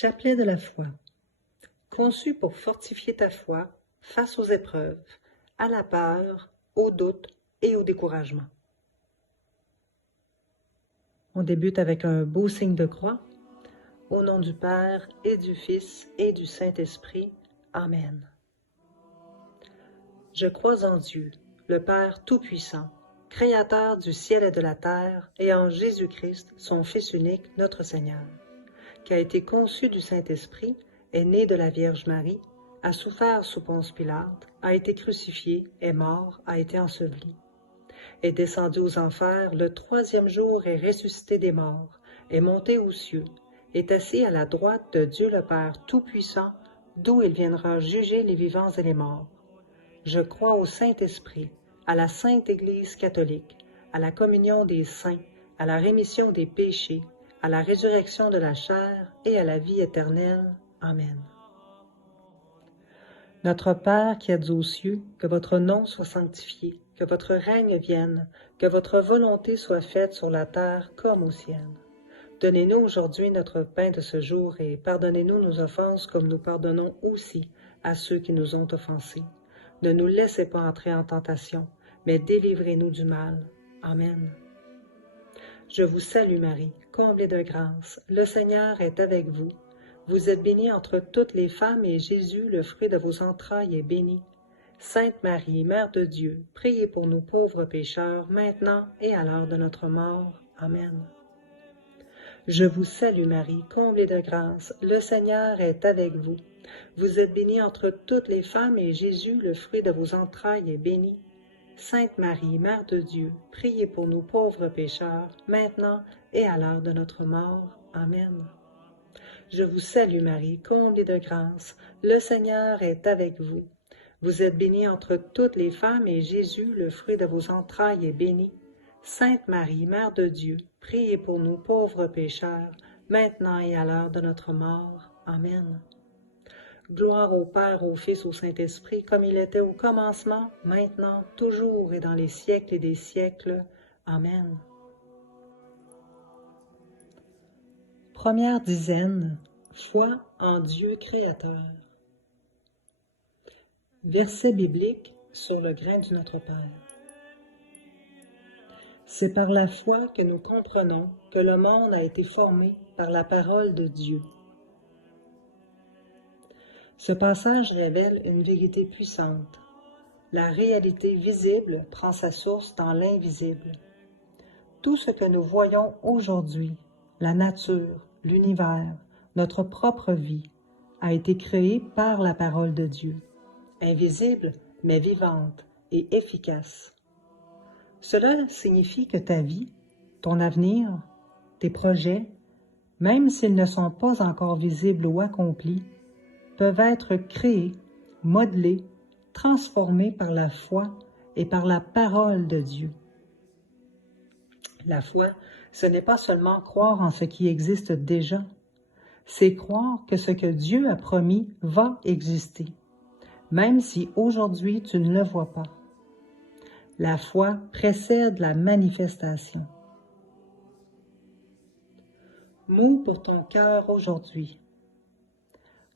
Chapelet de la foi, conçu pour fortifier ta foi face aux épreuves, à la peur, aux doutes et au découragement. On débute avec un beau signe de croix. Au nom du Père et du Fils et du Saint-Esprit. Amen. Je crois en Dieu, le Père Tout-Puissant, Créateur du ciel et de la terre, et en Jésus-Christ, son Fils unique, notre Seigneur, qui a été conçu du Saint-Esprit, est né de la Vierge Marie, a souffert sous Ponce Pilate, a été crucifié, est mort, a été enseveli, est descendu aux enfers, le troisième jour est ressuscité des morts, est monté aux cieux, est assis à la droite de Dieu le Père Tout-Puissant, d'où il viendra juger les vivants et les morts. Je crois au Saint-Esprit, à la Sainte Église catholique, à la communion des saints, à la rémission des péchés, à la résurrection de la chair et à la vie éternelle. Amen. Notre Père qui êtes aux cieux, que votre nom soit sanctifié, que votre règne vienne, que votre volonté soit faite sur la terre comme au ciel. Donnez-nous aujourd'hui notre pain de ce jour et pardonnez-nous nos offenses comme nous pardonnons aussi à ceux qui nous ont offensés. Ne nous laissez pas entrer en tentation, mais délivrez-nous du mal. Amen. Je vous salue Marie, comblée de grâce, le Seigneur est avec vous. Vous êtes bénie entre toutes les femmes et Jésus, le fruit de vos entrailles, est béni. Sainte Marie, Mère de Dieu, priez pour nous pauvres pécheurs, maintenant et à l'heure de notre mort. Amen. Je vous salue Marie, comblée de grâce, le Seigneur est avec vous. Vous êtes bénie entre toutes les femmes et Jésus, le fruit de vos entrailles, est béni. Sainte Marie, Mère de Dieu, priez pour nous pauvres pécheurs, maintenant et à l'heure de notre mort. Amen. Je vous salue Marie, comblée de grâce, le Seigneur est avec vous. Vous êtes bénie entre toutes les femmes et Jésus, le fruit de vos entrailles, est béni. Sainte Marie, Mère de Dieu, priez pour nous pauvres pécheurs, maintenant et à l'heure de notre mort. Amen. Gloire au Père, au Fils, au Saint-Esprit, comme il était au commencement, maintenant, toujours et dans les siècles et des siècles. Amen. Première dizaine, foi en Dieu Créateur. Verset biblique sur le grain du Notre Père. C'est par la foi que nous comprenons que le monde a été formé par la parole de Dieu. Ce passage révèle une vérité puissante. La réalité visible prend sa source dans l'invisible. Tout ce que nous voyons aujourd'hui, la nature, l'univers, notre propre vie, a été créé par la parole de Dieu, invisible mais vivante et efficace. Cela signifie que ta vie, ton avenir, tes projets, même s'ils ne sont pas encore visibles ou accomplis, peuvent être créés, modelés, transformés par la foi et par la parole de Dieu. La foi, ce n'est pas seulement croire en ce qui existe déjà, c'est croire que ce que Dieu a promis va exister, même si aujourd'hui tu ne le vois pas. La foi précède la manifestation. Mot pour ton cœur aujourd'hui.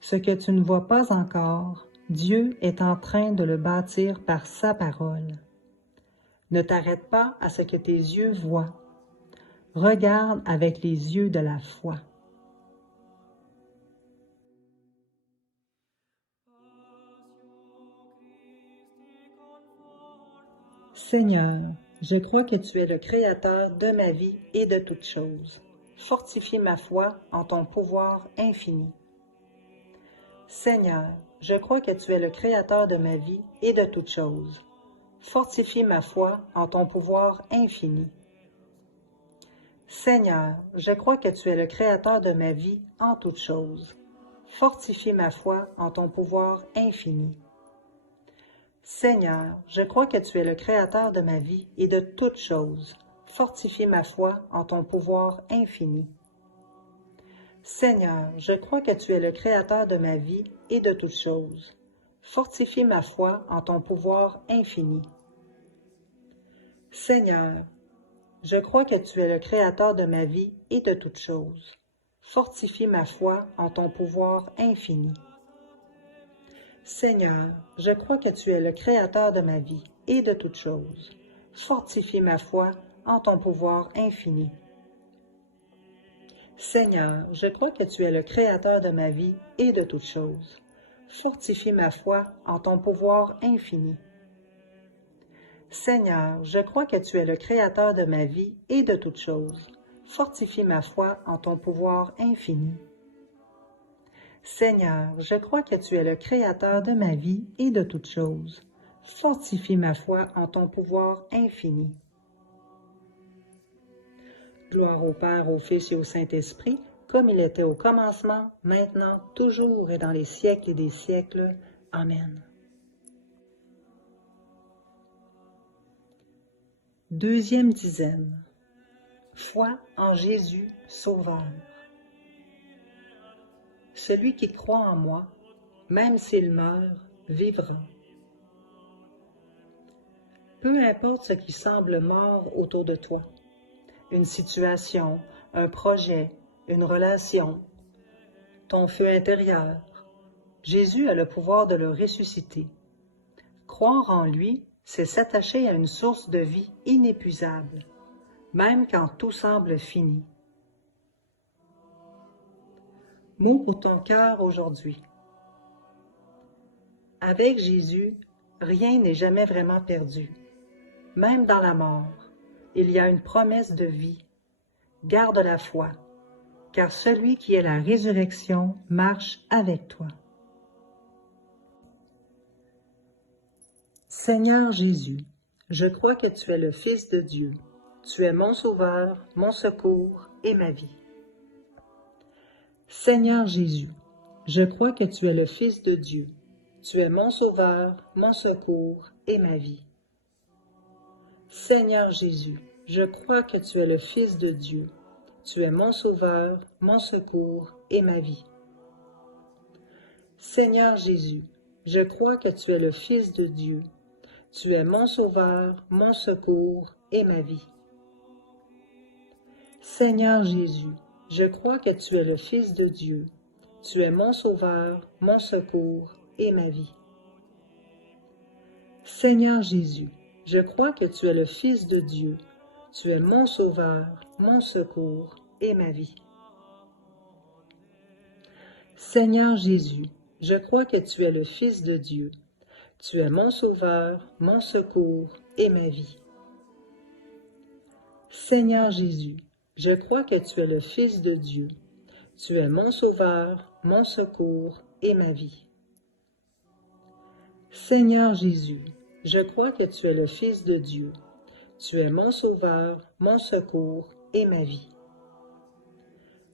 Ce que tu ne vois pas encore, Dieu est en train de le bâtir par sa parole. Ne t'arrête pas à ce que tes yeux voient. Regarde avec les yeux de la foi. Seigneur, je crois que tu es le Créateur de ma vie et de toutes choses. Fortifie ma foi en ton pouvoir infini. Seigneur, je crois que tu es le Créateur de ma vie et de toutes choses. Fortifie ma foi en ton pouvoir infini. Seigneur, je crois que tu es le Créateur de ma vie en toutes choses. Fortifie ma foi en ton pouvoir infini. Seigneur, je crois que tu es le Créateur de ma vie et de toutes choses. Fortifie ma foi en ton pouvoir infini. Seigneur, je crois que tu es le Créateur de ma vie et de toutes choses. Fortifie ma foi en ton pouvoir infini. Seigneur, je crois que tu es le Créateur de ma vie et de toutes choses. Fortifie ma foi en ton pouvoir infini. Seigneur, je crois que tu es le Créateur de ma vie et de toutes choses. Fortifie ma foi en ton pouvoir infini. Seigneur, je crois que tu es le Créateur de ma vie et de toutes choses. Fortifie ma foi en ton pouvoir infini. Seigneur, je crois que tu es le Créateur de ma vie et de toutes choses. Fortifie ma foi en ton pouvoir infini. Seigneur, je crois que tu es le Créateur de ma vie et de toutes choses. Fortifie ma foi en ton pouvoir infini. Gloire au Père, au Fils et au Saint-Esprit, comme il était au commencement, maintenant, toujours et dans les siècles des siècles. Amen. Deuxième dizaine. Foi en Jésus Sauveur. Celui qui croit en moi, même s'il meurt, vivra. Peu importe ce qui semble mort autour de toi, une situation, un projet, une relation, ton feu intérieur, Jésus a le pouvoir de le ressusciter. Croire en lui, c'est s'attacher à une source de vie inépuisable, même quand tout semble fini. Mot pour ton cœur aujourd'hui. Avec Jésus, rien n'est jamais vraiment perdu. Même dans la mort, il y a une promesse de vie. Garde la foi, car celui qui est la résurrection marche avec toi. Seigneur Jésus, je crois que tu es le Fils de Dieu. Tu es mon Sauveur, mon secours et ma vie. Seigneur Jésus, je crois que tu es le Fils de Dieu. Tu es mon Sauveur, mon secours et ma vie. Seigneur Jésus, je crois que tu es le Fils de Dieu. Tu es mon Sauveur, mon secours et ma vie. Seigneur Jésus, je crois que tu es le Fils de Dieu. Tu es mon Sauveur, mon secours et ma vie. Seigneur Jésus, je crois que tu es le Fils de Dieu. Tu es mon Sauveur, mon secours et ma vie. Seigneur Jésus, je crois que tu es le Fils de Dieu. Tu es mon Sauveur, mon secours et ma vie. Seigneur Jésus, je crois que tu es le Fils de Dieu. Tu es mon Sauveur, mon secours et ma vie. Seigneur Jésus, je crois que tu es le Fils de Dieu. Tu es mon Sauveur, mon secours et ma vie. Seigneur Jésus, je crois que tu es le Fils de Dieu. Tu es mon Sauveur, mon secours et ma vie.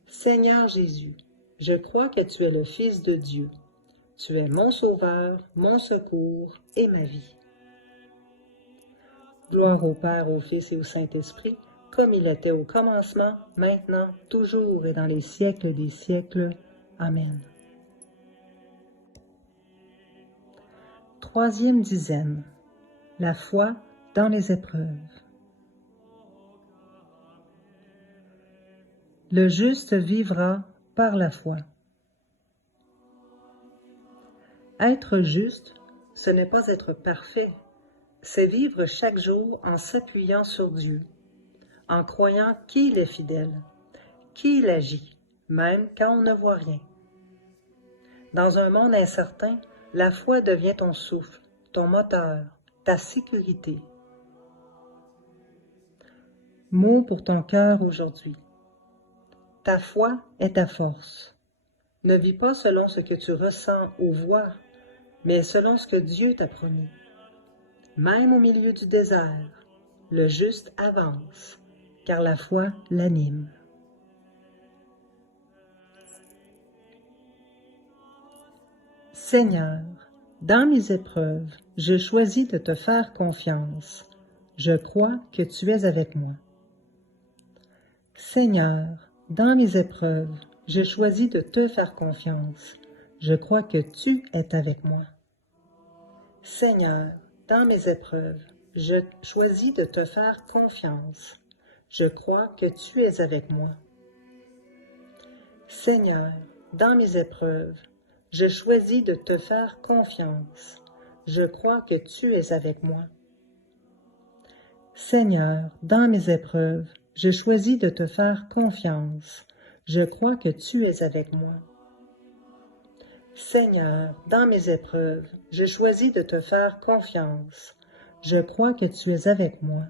Seigneur Jésus, je crois que tu es le Fils de Dieu. Tu es mon Sauveur, mon secours et ma vie. Gloire au Père, au Fils et au Saint-Esprit, comme il était au commencement, maintenant, toujours et dans les siècles des siècles. Amen. Troisième dizaine. La foi dans les épreuves. Le juste vivra par la foi. Être juste, ce n'est pas être parfait, c'est vivre chaque jour en s'appuyant sur Dieu, en croyant qu'il est fidèle, qu'il agit, même quand on ne voit rien. Dans un monde incertain, la foi devient ton souffle, ton moteur, ta sécurité. Mot pour ton cœur aujourd'hui. Ta foi est ta force. Ne vis pas selon ce que tu ressens ou vois, mais selon ce que Dieu t'a promis. Même au milieu du désert, le juste avance, car la foi l'anime. Seigneur, dans mes épreuves, je choisis de te faire confiance. Je crois que tu es avec moi. Seigneur, dans mes épreuves, je choisis de te faire confiance. Je crois que tu es avec moi. Seigneur, dans mes épreuves, je choisis de te faire confiance. Je crois que tu es avec moi. Seigneur, dans mes épreuves, je choisis de te faire confiance. Je crois que tu es avec moi. Seigneur, dans mes épreuves, je choisis de te faire confiance. Je crois que tu es avec moi. Seigneur, dans mes épreuves, je choisis de te faire confiance. Je crois que tu es avec moi.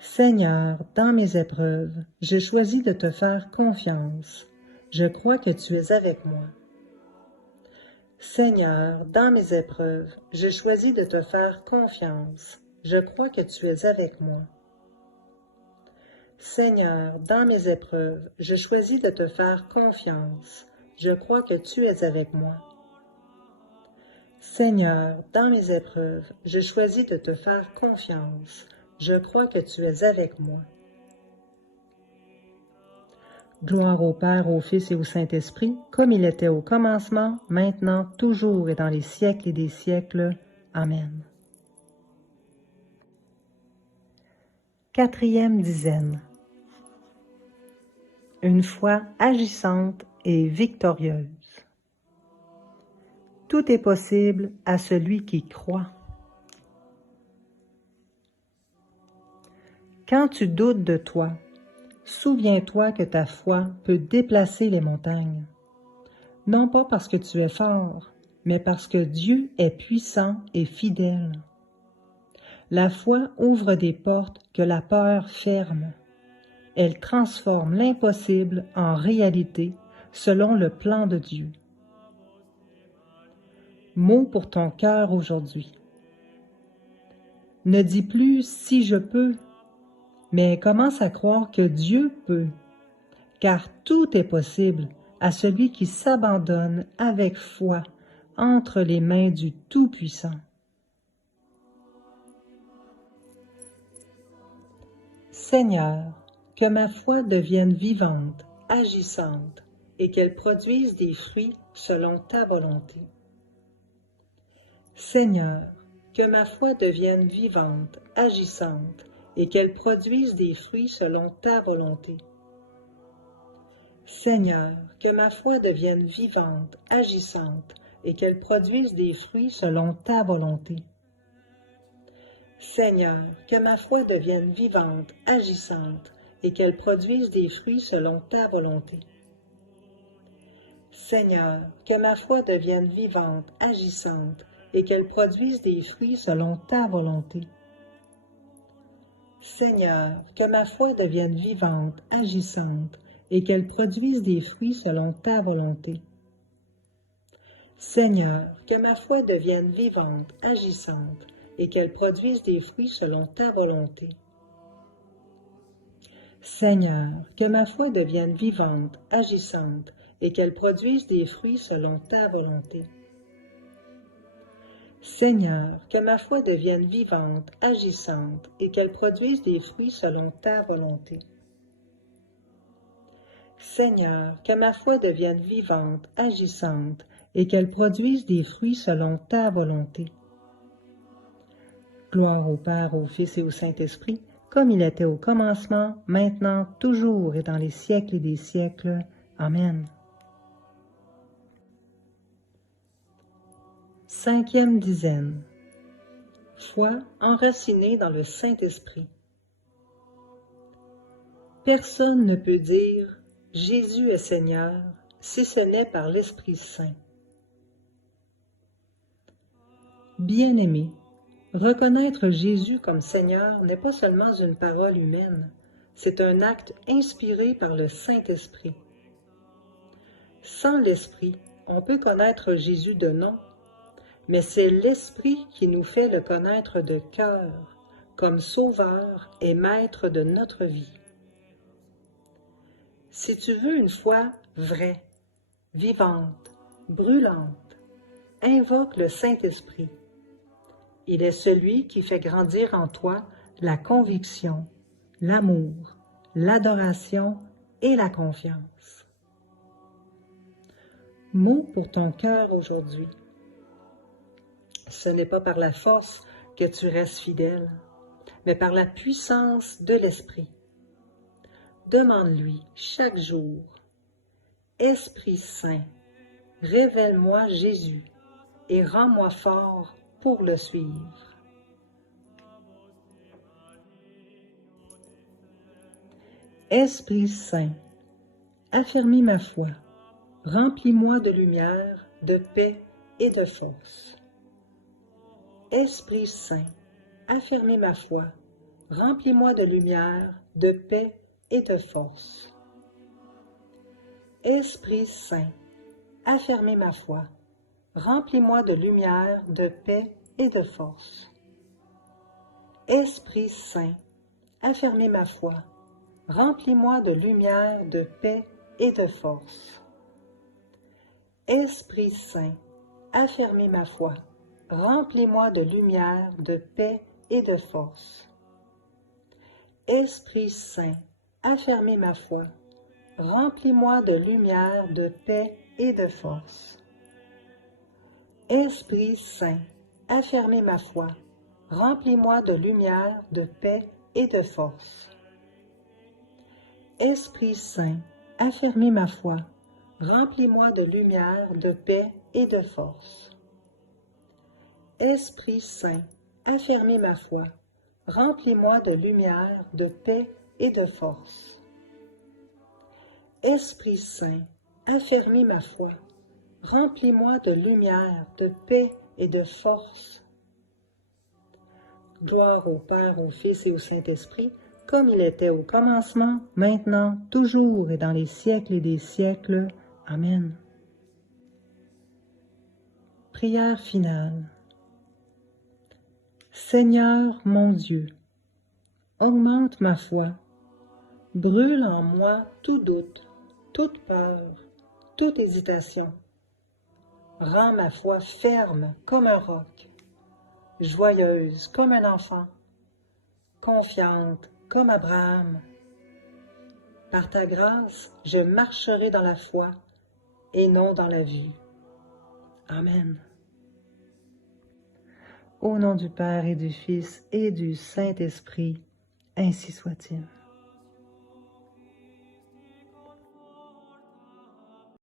Seigneur, dans mes épreuves, je choisis de te faire confiance. Je crois que tu es avec moi. Seigneur, dans mes épreuves, je choisis de te faire confiance. Je crois que tu es avec moi. Seigneur, dans mes épreuves, je choisis de te faire confiance. Je crois que tu es avec moi. Seigneur, dans mes épreuves, je choisis de te faire confiance. Je crois que tu es avec moi. Gloire au Père, au Fils et au Saint-Esprit, comme il était au commencement, maintenant, toujours et dans les siècles et des siècles. Amen. Quatrième dizaine. Une foi agissante et victorieuse. Tout est possible à celui qui croit. Quand tu doutes de toi, souviens-toi que ta foi peut déplacer les montagnes. Non pas parce que tu es fort, mais parce que Dieu est puissant et fidèle. La foi ouvre des portes que la peur ferme. Elle transforme l'impossible en réalité selon le plan de Dieu. Mot pour ton cœur aujourd'hui. Ne dis plus « si je peux », mais commence à croire que Dieu peut, car tout est possible à celui qui s'abandonne avec foi entre les mains du Tout-Puissant. Seigneur, que ma foi devienne vivante, agissante, et qu'elle produise des fruits selon ta volonté. Seigneur, que ma foi devienne vivante, agissante, et qu'elle produise des fruits selon ta volonté. Seigneur, que ma foi devienne vivante, agissante, et qu'elle produise des fruits selon ta volonté. Seigneur, que ma foi devienne vivante, agissante, et qu'elle produise des fruits selon ta volonté. Seigneur, que ma foi devienne vivante, agissante, et qu'elle produise des fruits selon ta volonté. Seigneur, que ma foi devienne vivante, agissante, et qu'elle produise des fruits selon ta volonté. Seigneur, que ma foi devienne vivante, agissante, et qu'elle produise des fruits selon ta volonté. Seigneur, que ma foi devienne vivante, agissante, et qu'elle produise des fruits selon ta volonté. Seigneur, que ma foi devienne vivante, agissante, et qu'elle produise des fruits selon ta volonté. Seigneur, que ma foi devienne vivante, agissante, et qu'elle produise des fruits selon ta volonté. Gloire au Père, au Fils et au Saint-Esprit, comme il était au commencement, maintenant, toujours et dans les siècles et des siècles. Amen. Cinquième dizaine. Foi enracinée dans le Saint-Esprit. Personne ne peut dire « Jésus est Seigneur » si ce n'est par l'Esprit Saint. Bien-aimés, reconnaître Jésus comme Seigneur n'est pas seulement une parole humaine, c'est un acte inspiré par le Saint-Esprit. Sans l'Esprit, on peut connaître Jésus de nom, mais c'est l'Esprit qui nous fait le connaître de cœur, comme Sauveur et Maître de notre vie. Si tu veux une foi vraie, vivante, brûlante, invoque le Saint-Esprit. Il est celui qui fait grandir en toi la conviction, l'amour, l'adoration et la confiance. Mot pour ton cœur aujourd'hui. Ce n'est pas par la force que tu restes fidèle, mais par la puissance de l'Esprit. demande-lui chaque jour. Esprit Saint, révèle-moi Jésus et rends-moi fort pour le suivre. Esprit Saint, affermis ma foi, remplis-moi de lumière, de paix et de force. Esprit Saint, affermis ma foi, remplis-moi de lumière, de paix et de force. Esprit Saint, affermis ma foi, remplis-moi de lumière, de paix et de force. Esprit Saint, affermis ma foi, remplis-moi de lumière, de paix et de force. Esprit Saint, affermis ma foi, remplis-moi de lumière, de paix et de force. Esprit Saint, affermis ma foi, remplis-moi de lumière, de paix et de force. Esprit Saint, affermis ma foi, remplis-moi de lumière, de paix et de force. Esprit Saint, affermis ma foi, remplis-moi de lumière, de paix et de force. Esprit Saint, affermis ma foi, remplis-moi de lumière, de paix et de force. Esprit Saint, affermis ma foi, remplis-moi de lumière, de paix et de force. Gloire au Père, au Fils et au Saint-Esprit, comme il était au commencement, maintenant, toujours et dans les siècles et des siècles. Amen. Prière finale. Seigneur mon Dieu, augmente ma foi, brûle en moi tout doute, toute peur, toute hésitation. Rends ma foi ferme comme un roc, joyeuse comme un enfant, confiante comme Abraham. Par ta grâce, je marcherai dans la foi et non dans la vue. Amen. Au nom du Père et du Fils et du Saint-Esprit, ainsi soit-il.